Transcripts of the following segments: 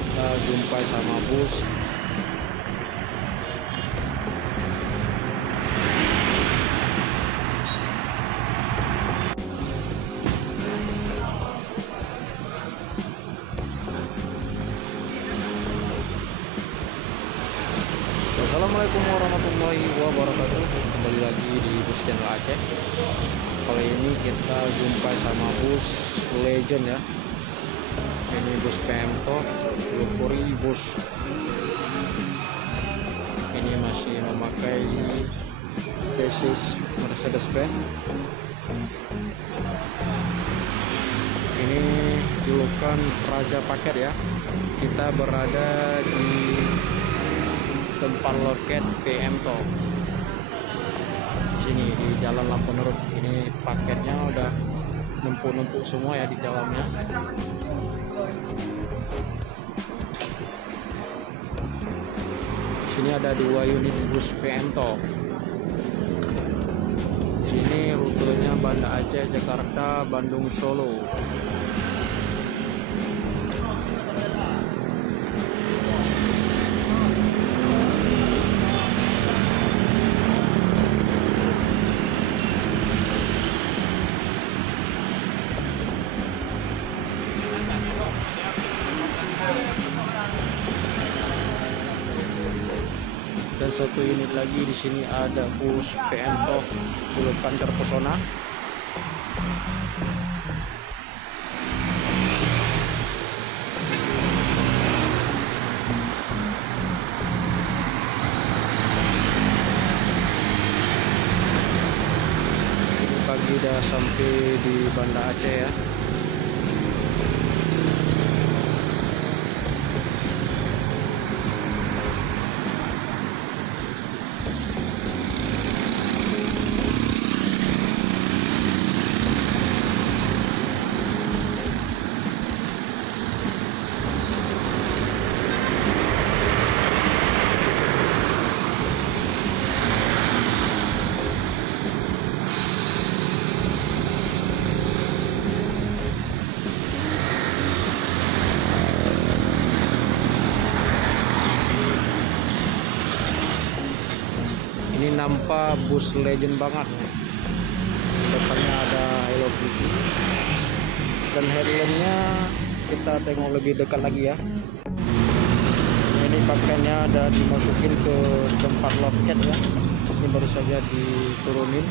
kita jumpa sama bus Assalamualaikum warahmatullahi wabarakatuh. Kembali lagi di Bus Channel Aceh. Kali ini kita jumpa sama bus Legend ya. Ini bus Pemto Luxury bus. Ini masih memakai chassis Mercedes-Benz. Ini julukan Raja Paket ya. Kita berada di tempat loket Pemto sini di Jalan Lampu Nurut. Ini paketnya udah numpuk-numpuk semua ya di dalamnya. Sini ada 2 unit bus Pemto. Sini rutenya Banda Aceh, Jakarta, Bandung, Solo. Dan satu unit lagi di sini ada bus Pemto julukan Terpesona. Pagi udah sampai di Banda Aceh ya. Ini nampak bus Legend banget. Depannya ada Hello Kitty. Dan headlampnya kita tengok lebih dekat lagi ya. Ini pakainya ada dimasukin ke tempat loket ya. Ini baru saja diturunin.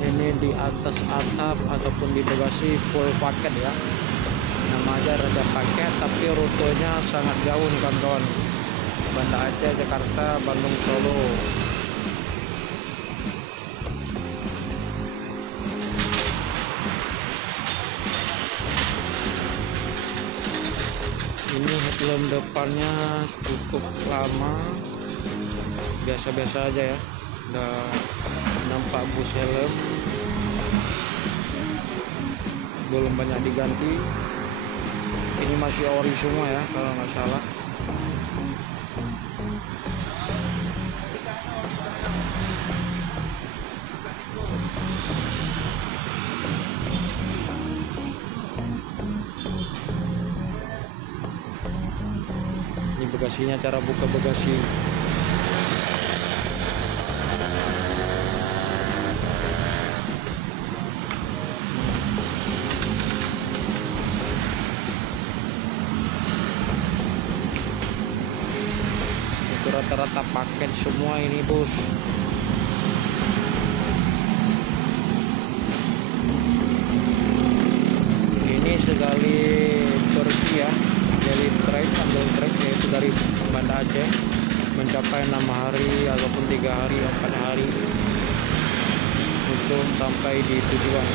Ini di atas atap ataupun di bagasi full paket ya. Nama aja Raja Paket, tapi rutenya sangat jauh nih kawan-kawan. Banda Aceh, Jakarta, Bandung, Solo. Ini headlamp depannya cukup lama, biasa-biasa aja ya. Udah nampak bus helm, belum banyak diganti. Ini masih ori semua ya kalau nggak salah. Ini bagasinya, cara buka bagasi. Itu rata-rata paket semua ini bos. Ini sekali pergi ya, dari ambil trek yaitu dari Banda Aceh mencapai 6 hari ataupun 3 hari 4 hari untuk sampai di tujuan.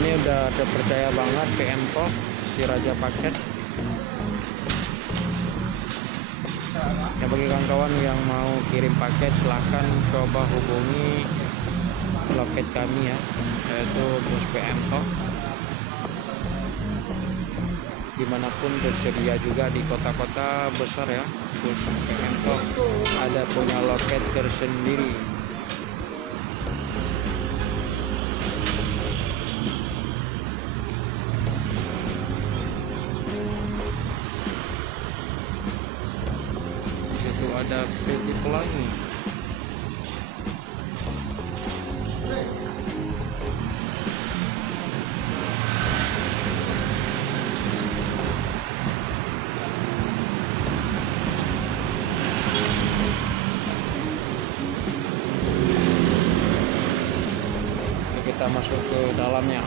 Ini udah terpercaya banget Pemto si Raja Paket ya. Bagi kawan-kawan yang mau kirim paket silahkan coba hubungi loket kami ya, yaitu bus Pemto. Dimanapun tersedia juga di kota-kota besar ya, bus Pemto ada punya loket tersendiri. ada PT Pelangi. Kita masuk ke dalamnya.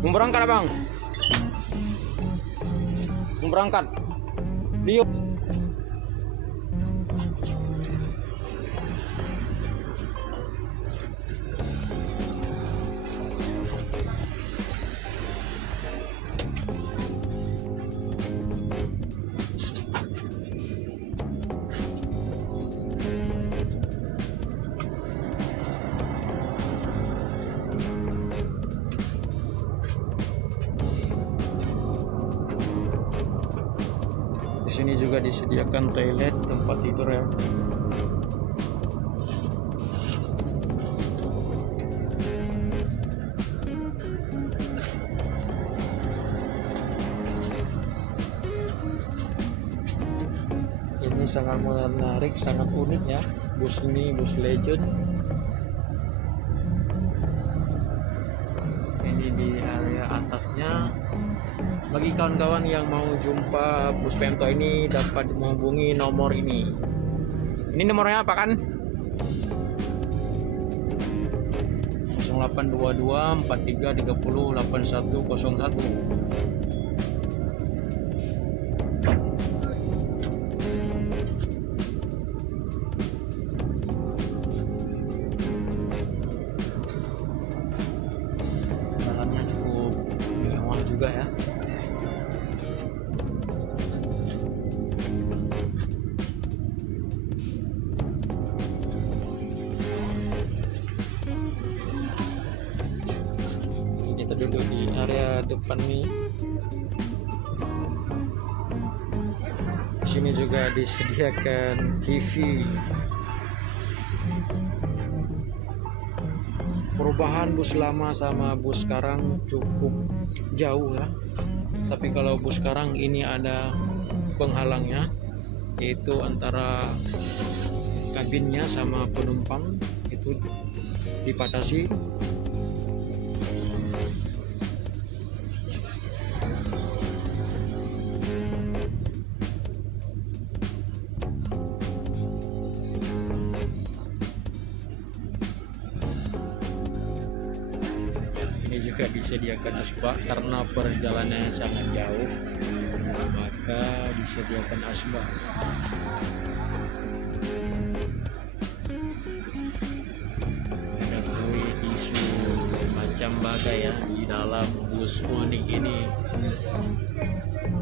Mau berangkat abang? Mau berangkat? Rio. Di sini juga disediakan toilet, tempat tidur ya. Ini sangat menarik, sangat unik ya. Bus ini bus legend. Ini di area atasnya. Bagi kawan-kawan yang mau jumpa bus PMTO ini dapat menghubungi nomor ini. Ini nomornya apa kan? 0822 43 30 8101. Dalamnya cukup mewah juga ya. Kita duduk di area depan nih. Di sini juga disediakan TV. Perubahan bus lama sama bus sekarang cukup jauh ya. Tapi kalau bus sekarang ini ada penghalangnya, yaitu antara kabinnya sama penumpang itu dipatasi. Ini juga disediakan asbak karena perjalanannya sangat jauh, maka disediakan asbak. Ada kue isu macam bagai ya di dalam bus unik ini.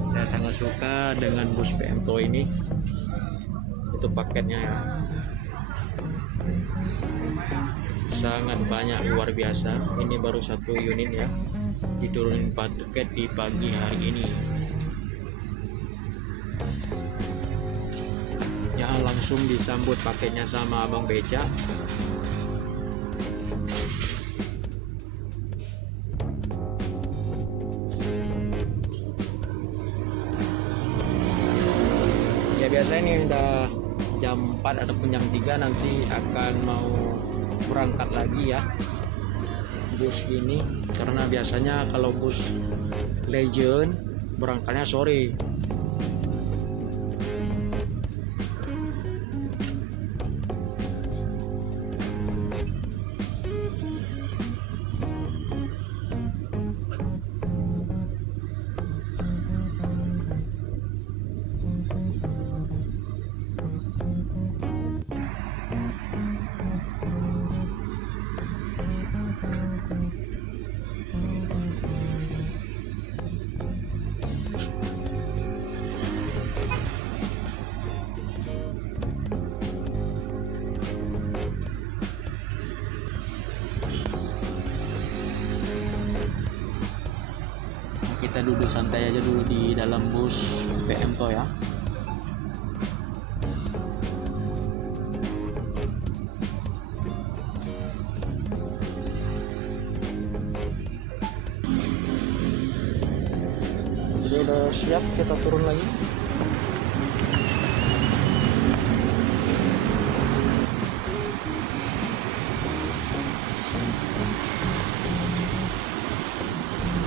Saya sangat suka dengan bus PMTO ini. Itu paketnya ya. Sangat banyak, luar biasa. Ini baru satu unit ya, diturunin 4 tiket di pagi hari ini. Jangan langsung disambut paketnya sama abang beca. Ya biasanya ini udah jam 4 ataupun jam 3 nanti akan mau berangkat lagi ya bus ini, karena biasanya kalau bus legend berangkatnya sore. Kita duduk santai aja dulu di dalam bus PMTO ya. udah siap, kita turun lagi.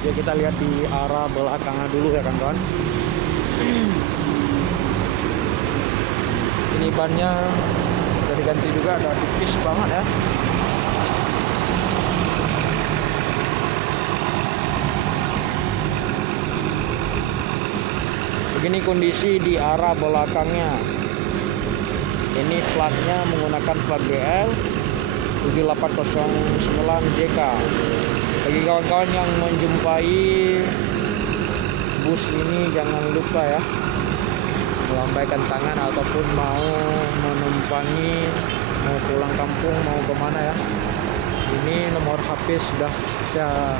Ya, kita lihat di arah belakangnya dulu ya kawan-kawan. Ini bannya udah diganti juga, ada tipis banget ya. Begini kondisi di arah belakangnya. Ini platnya menggunakan plat BL 7809JK. Bagi kawan-kawan yang menjumpai bus ini, jangan lupa ya melambaikan tangan ataupun mau menumpangi, mau pulang kampung, mau kemana ya. Ini nomor HP sudah saya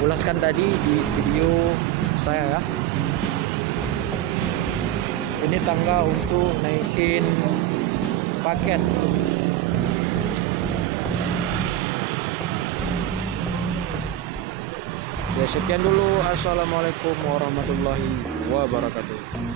ulaskan tadi di video saya ya. Ini tangga untuk naikin paket. Ya, sekian dulu. Assalamualaikum warahmatullahi wabarakatuh.